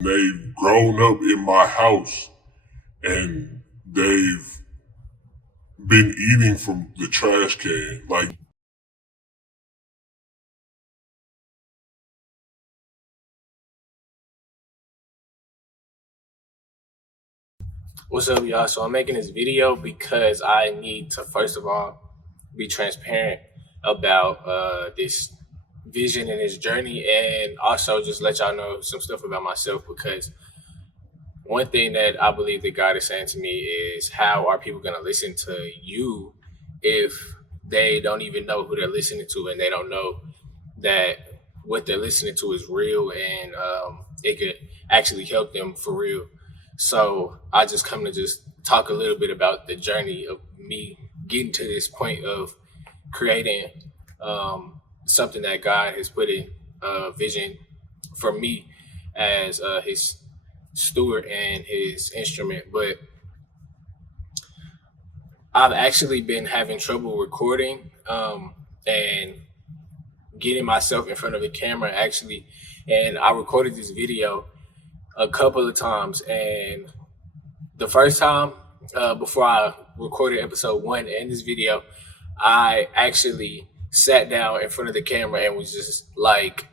They've grown up in my house and they've been eating from the trash can. Like, What's up, y'all? So I'm making this video because I need to, first of all, be transparent about this vision and this journey, and also just let y'all know some stuff about myself. Because one thing that I believe that God is saying to me is, how are people going to listen to you if they don't even know who they're listening to, and they don't know that what they're listening to is real, and it could actually help them for real. So I just come to just talk a little bit about the journey of me getting to this point of creating something that God has put in vision for me as his steward and his instrument. But I've actually been having trouble recording and getting myself in front of a camera actually. And I recorded this video a couple of times, and the first time, before I recorded episode 1 and this video, I actually sat down in front of the camera and was just like,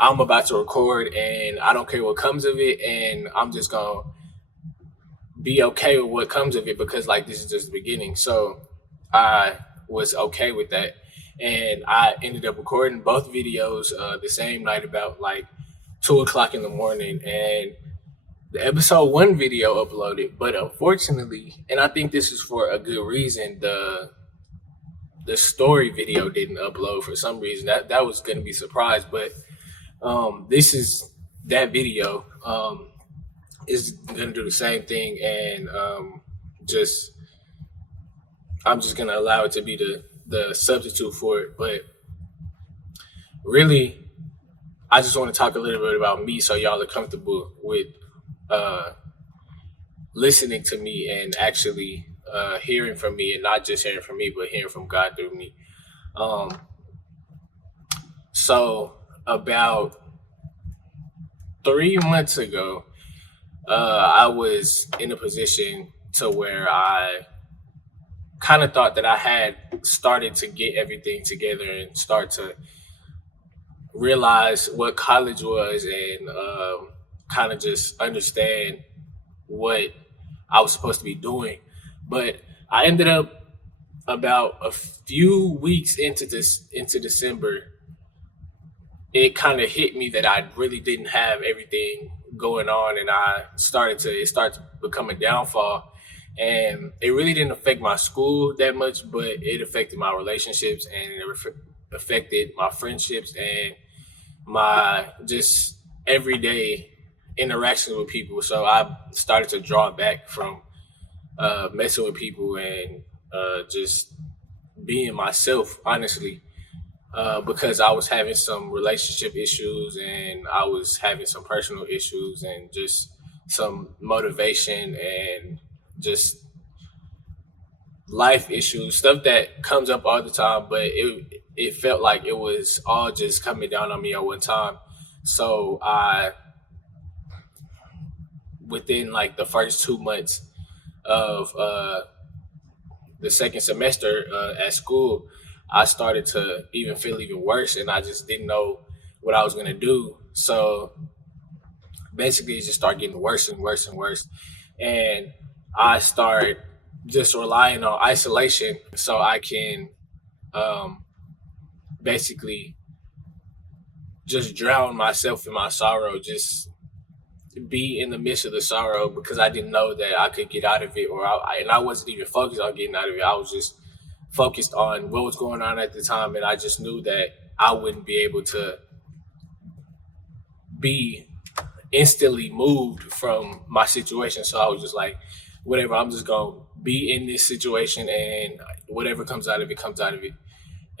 I'm about to record and I don't care what comes of it, and I'm just gonna be okay with what comes of it, because like this is just the beginning. So I was okay with that, and I ended up recording both videos the same night, about like 2 o'clock in the morning, and the episode 1 video uploaded. But unfortunately, and I think this is for a good reason, the story video didn't upload for some reason. That was going to be a surprise, but this is that video. Is going to do the same thing, and just I'm just going to allow it to be the substitute for it. But really, I just want to talk a little bit about me, so y'all are comfortable with uh, listening to me and actually hearing from me, and not just hearing from me, but hearing from God through me. Um, so about 3 months ago, I was in a position to where I kind of thought that I had started to get everything together and start to realize what college was, and kind of just understand what I was supposed to be doing. But I ended up, about a few weeks into December, it kind of hit me that I really didn't have everything going on, and it started to become a downfall. And it really didn't affect my school that much, but it affected my relationships, and it affected my friendships and my just everyday interactions with people. So I started to draw back from messing with people, and just being myself, honestly, because I was having some relationship issues, and I was having some personal issues, and just some motivation, and just life issues, stuff that comes up all the time. But it felt like it was all just coming down on me at one time. So I, within like the first 2 months of the second semester at school, I started to even feel even worse, and I just didn't know what I was gonna do. So basically, it just started getting worse and worse and worse, and I started just relying on isolation so I can um, basically just drown myself in my sorrow, just be in the midst of the sorrow, because I didn't know that I could get out of it, and I wasn't even focused on getting out of it. I was just focused on what was going on at the time, and I just knew that I wouldn't be able to be instantly moved from my situation. So I was just like, whatever, I'm just gonna be in this situation, and whatever comes out of it comes out of it.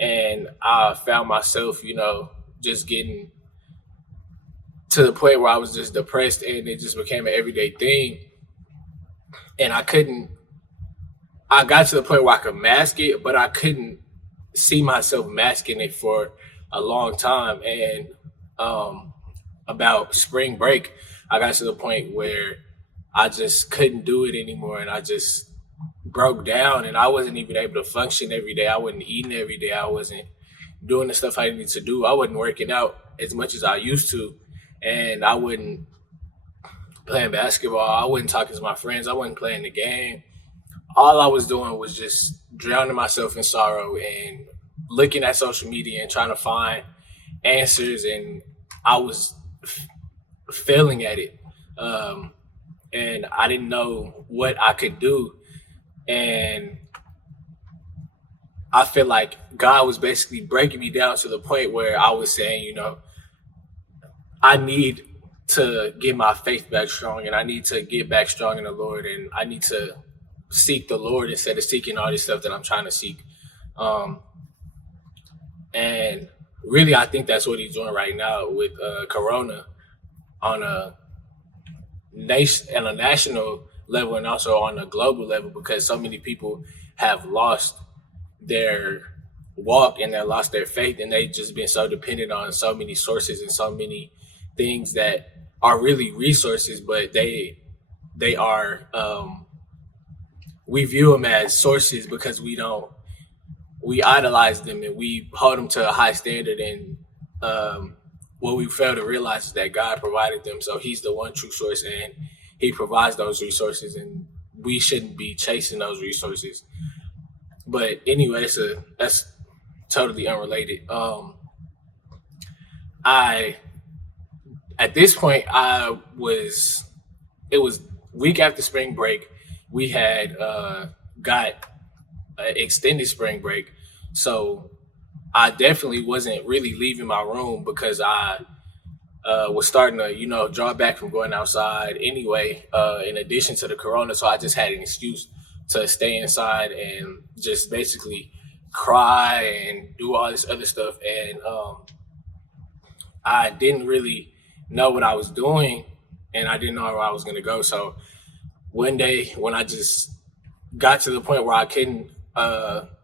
And I found myself, just getting to the point where I was just depressed, and it just became an everyday thing. And I got to the point where I could mask it, but I couldn't see myself masking it for a long time. And about spring break, I got to the point where I just couldn't do it anymore, and I just broke down, and I wasn't even able to function every day. I wasn't eating every day. I wasn't doing the stuff I needed to do. I wasn't working out as much as I used to, and I wasn't playing basketball. I wasn't talking to my friends. I wasn't playing the game. All I was doing was just drowning myself in sorrow and looking at social media and trying to find answers, and I was failing at it. And I didn't know what I could do. And I feel like God was basically breaking me down to the point where I was saying, I need to get my faith back strong, and I need to get back strong in the Lord, and I need to seek the Lord instead of seeking all this stuff that I'm trying to seek. And really, I think that's what he's doing right now with Corona on a national level and also on a global level, because so many people have lost their walk and they lost their faith, and they've just been so dependent on so many sources and so many things that are really resources, but they are we view them as sources because we idolize them and we hold them to a high standard, and what we fail to realize is that God provided them, so he's the one true source, and he provides those resources, and we shouldn't be chasing those resources. But anyway, that's totally unrelated. At this point, it was week after spring break. We had got an extended spring break, so I definitely wasn't really leaving my room because I was starting to, draw back from going outside anyway, in addition to the corona. So I just had an excuse to stay inside and just basically cry and do all this other stuff. And I didn't really know what I was doing, and I didn't know where I was going to go. So one day when I just got to the point where I couldn't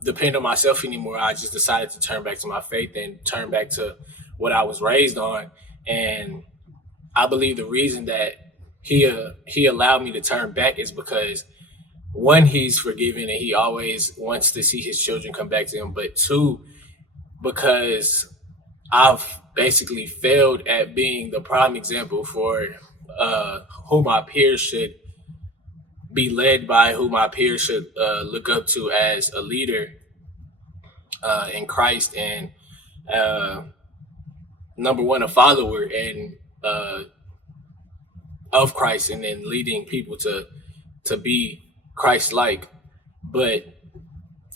depend on myself anymore, I just decided to turn back to my faith and turn back to what I was raised on. And I believe the reason that he allowed me to turn back is because, one, he's forgiving and he always wants to see his children come back to him. But two, because I've basically failed at being the prime example for who my peers should be led by, who my peers should look up to as a leader in Christ, and number one, a follower and of Christ, and then leading people to be Christ-like. But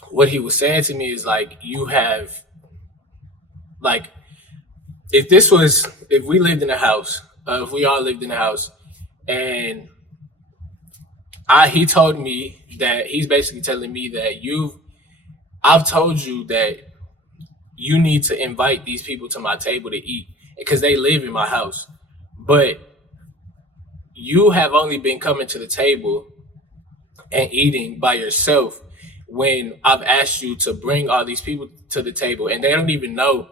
what he was saying to me is like, you have, like, if we lived in a house, if we all lived in a house, and he told me that he's basically telling me that I've told you that you need to invite these people to my table to eat because they live in my house, but you have only been coming to the table and eating by yourself when I've asked you to bring all these people to the table, and they don't even know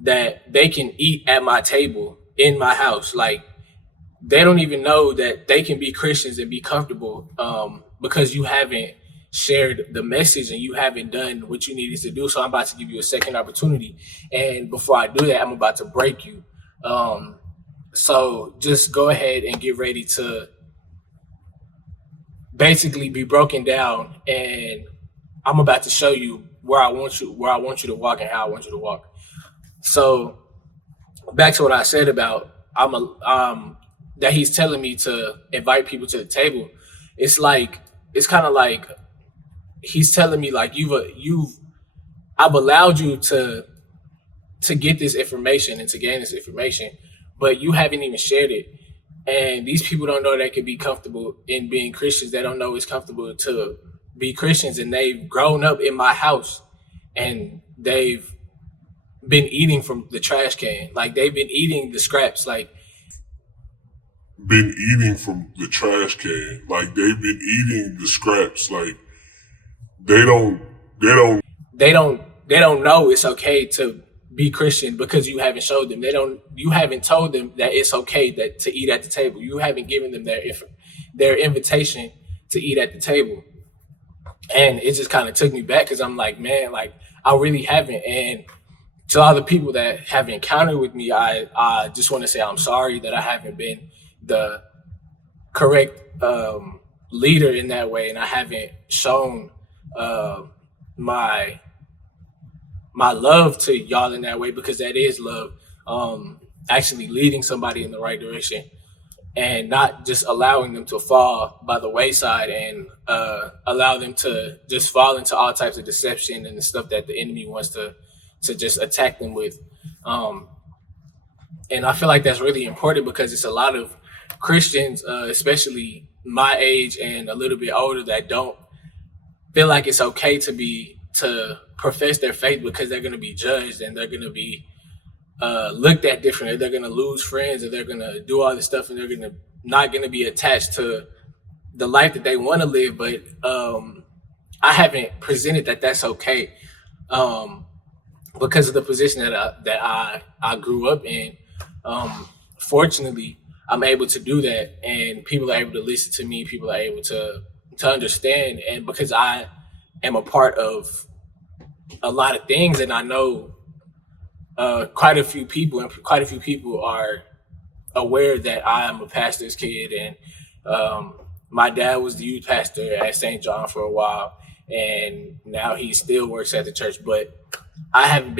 that they can eat at my table in my house. Like, they don't even know that they can be Christians and be comfortable because you haven't shared the message and you haven't done what you needed to do. So I'm about to give you a second opportunity. And before I do that, I'm about to break you. So just go ahead and get ready to basically be broken down. And I'm about to show you where I want you to walk and how I want you to walk. So back to what I said about that he's telling me to invite people to the table. It's kind of like he's telling me, like, I've allowed you to get this information and to gain this information, but you haven't even shared it. And these people don't know they could be comfortable in being Christians. They don't know it's comfortable to be Christians, and they've grown up in my house and they've been eating from the trash can. Like, they've been eating the scraps. Like, been eating from the trash can. Like, they've been eating the scraps. Like, they don't know it's okay to be Christian because you haven't showed them. You haven't told them that it's okay that to eat at the table. You haven't given them their invitation to eat at the table. And it just kind of took me back because I'm like, man, like I really haven't. And to all the people that have encountered with me, I just want to say I'm sorry that I haven't been the correct leader in that way, and I haven't shown my my love to y'all in that way, because that is love. Actually leading somebody in the right direction and not just allowing them to fall by the wayside and allow them to just fall into all types of deception and the stuff that the enemy wants to just attack them with. Um, and I feel like that's really important because it's a lot of Christians, especially my age and a little bit older, that don't feel like it's okay to profess their faith because they're going to be judged and they're going to be looked at differently. They're going to lose friends, and they're going to do all this stuff, and they're going to not going to be attached to the life that they want to live. But I haven't presented that that's okay, because of the position that I grew up in. Fortunately, I'm able to do that, and people are able to listen to me. People are able to understand, and because I am a part of a lot of things, and I know quite a few people, and quite a few people are aware that I am a pastor's kid, and my dad was the youth pastor at St. John for a while, and now he still works at the church. But I haven't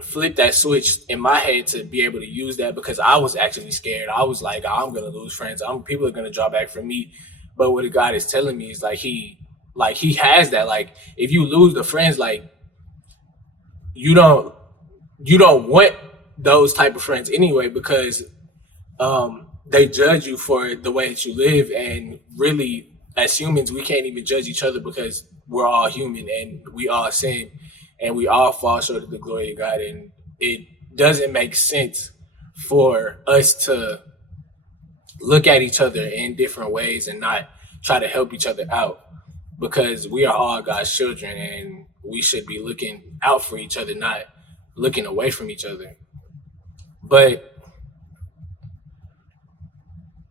flipped that switch in my head to be able to use that, because I was actually scared. I was like, I'm gonna lose friends. People are gonna draw back from me. But what God is telling me is he has that. Like, if you lose the friends, like you don't want those type of friends anyway, because they judge you for the way that you live. And really, as humans, we can't even judge each other because we're all human and we all sin and we all fall short of the glory of God. And it doesn't make sense for us to look at each other in different ways and not try to help each other out, because we are all God's children and we should be looking out for each other, not looking away from each other. But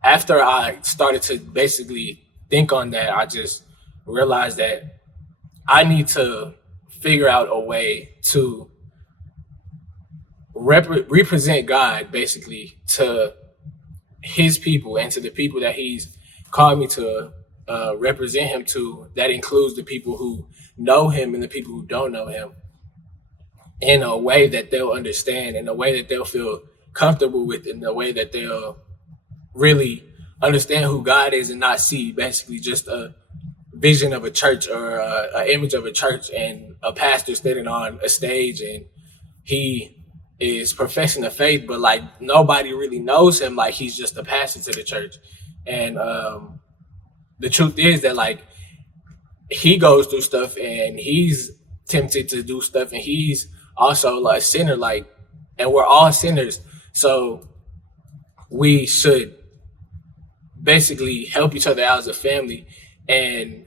after I started to basically think on that, I just realized that I need to figure out a way to represent God basically to his people and to the people that he's called me to represent him to. That includes the people who know him and the people who don't know him, in a way that they'll understand, in a way that they'll feel comfortable with, in a way that they'll really understand who God is and not see basically just a vision of a church or an image of a church and a pastor standing on a stage and he is professing the faith, but like nobody really knows him. Like, he's just a pastor to the church. And the truth is that like he goes through stuff and he's tempted to do stuff, and he's also like a sinner, like, and we're all sinners. So we should basically help each other out as a family. And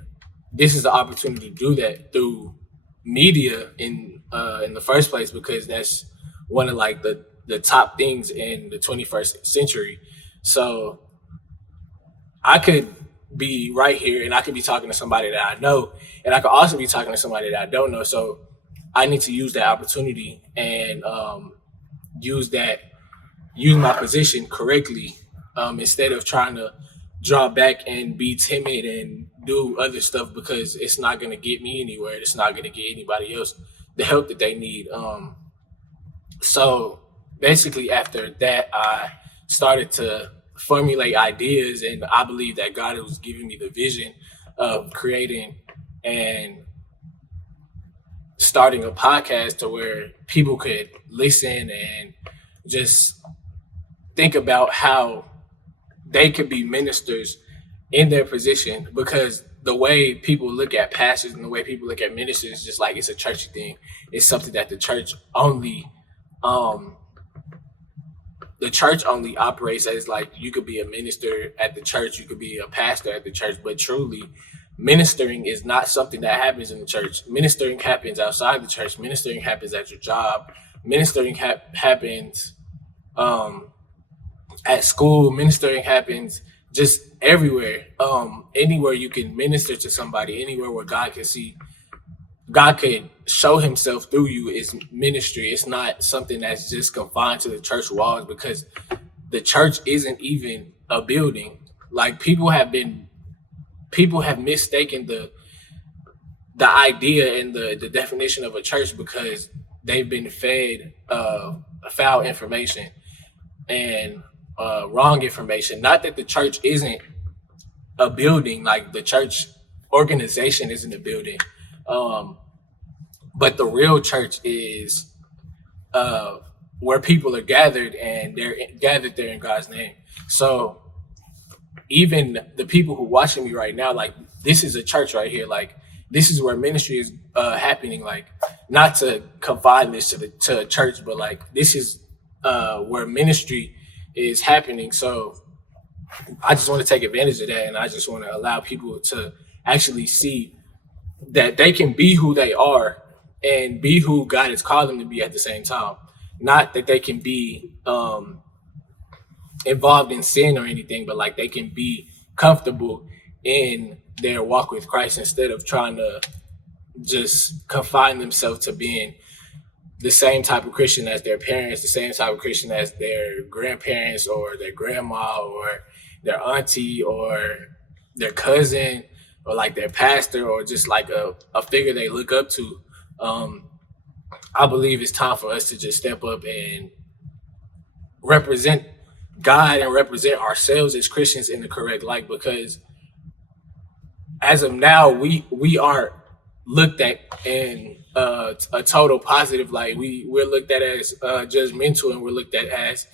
this is the opportunity to do that through media in the first place, because that's one of like the top things in the 21st century. So I could be right here and I could be talking to somebody that I know, and I could also be talking to somebody that I don't know. So I need to use that opportunity and use my position correctly, instead of trying to draw back and be timid and do other stuff, because it's not going to get me anywhere. It's not going to get anybody else the help that they need. So basically after that, I started to formulate ideas, and I believe that God was giving me the vision of creating and starting a podcast to where people could listen and just think about how they could be ministers in their position. Because the way people look at pastors and the way people look at ministers is just like it's a churchy thing. It's something that the church only operates as. Like, you could be a minister at the church, you could be a pastor at the church, but truly ministering is not something that happens in the church. Ministering happens outside the church. Ministering happens at your job. Ministering happens um, at school. Ministering happens just everywhere. Anywhere you can minister to somebody, anywhere where God can show himself through you is ministry. It's not something that's just confined to the church walls, because the church isn't even a building. Like people have mistaken the idea and the definition of a church, because they've been fed foul information and wrong information. Not that the church isn't a building, like the church organization isn't a building, but the real church is where people are gathered, and they're gathered there in God's name. So even the people who watching me right now, like, this is a church right here. Like, this is where ministry is happening. Like, not to confine this to a church, but like, this is where ministry is happening. So I just want to take advantage of that, and I just want to allow people to actually see that they can be who they are and be who God has called them to be at the same time. Not that they can be involved in sin or anything, but like, they can be comfortable in their walk with Christ, instead of trying to just confine themselves to being the same type of Christian as their parents, the same type of Christian as their grandparents or their grandma or their auntie or their cousin, or like their pastor, or just like a figure they look up to. I believe it's time for us to just step up and represent God and represent ourselves as Christians in the correct light, because as of now, we are looked at in a total positive light. We're looked at as judgmental, and we're looked at as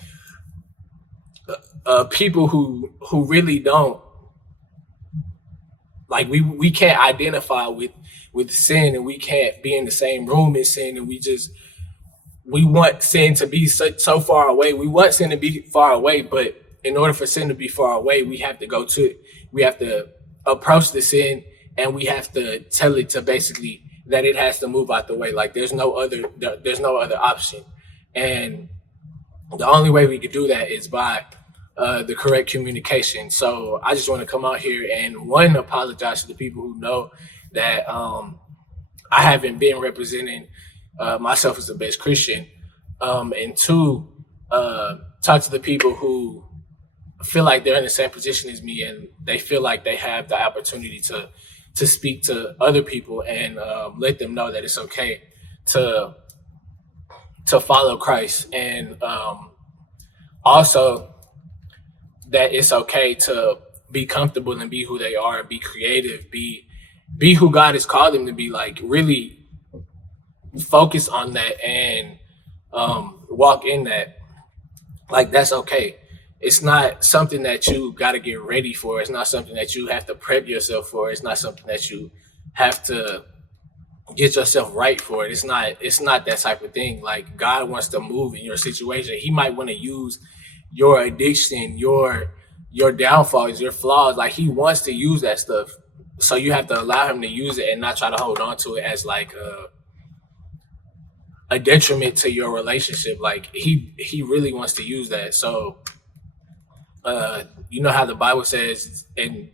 people who really don't, like, we can't identify with sin, and we can't be in the same room as sin, and we want sin to be so far away. We want sin to be far away, but in order for sin to be far away, we have to go to it. We have to approach the sin, and we have to tell it to basically that it has to move out the way. Like, there's no other option. And the only way we could do that is by the correct communication. So I just want to come out here and, one, apologize to the people who know that I haven't been representing myself as the best Christian, and two, talk to the people who feel like they're in the same position as me, and they feel like they have the opportunity to speak to other people, and let them know that it's okay to follow Christ, and also that it's okay to be comfortable and be who they are, be creative, be who God has called them to be. Like, really focus on that and walk in that. Like, that's okay. It's not something that you got to get ready for. It's not something that you have to prep yourself for. It's not something that you have to get yourself right for it. It's not that type of thing. Like, God wants to move in your situation. He might want to use your addiction, your downfalls, your flaws. Like, he wants to use that stuff. So you have to allow him to use it and not try to hold on to it as like a detriment to your relationship. Like, he really wants to use that. So you know how the Bible says, and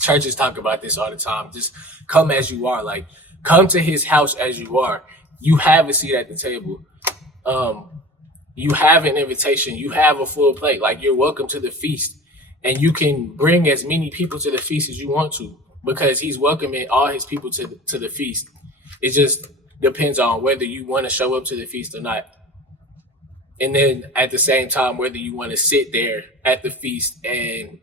churches talk about this all the time, just come as you are. Like, come to his house as you are. You have a seat at the table. You have an invitation. You have a full plate. Like, you're welcome to the feast, and you can bring as many people to the feast as you want to, because he's welcoming all his people to the feast. It just depends on whether you want to show up to the feast or not. And then at the same time, whether you want to sit there at the feast and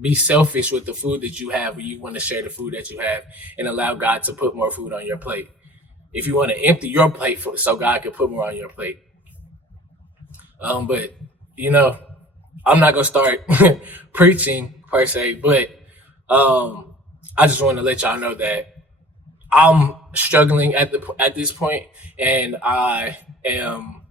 be selfish with the food that you have, or you want to share the food that you have and allow God to put more food on your plate. If you want to empty your plate so God can put more on your plate. But, you know, I'm not going to start preaching per se, but I just want to let y'all know that I'm struggling at this point, and I am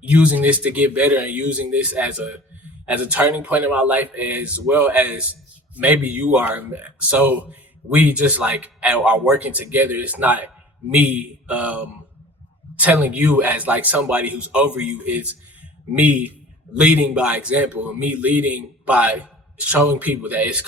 using this to get better, and using this as a turning point in my life, as well as maybe you are. So we just like are working together. It's not me telling you as like somebody who's over you. It's me leading by example, and me leading by showing people that it's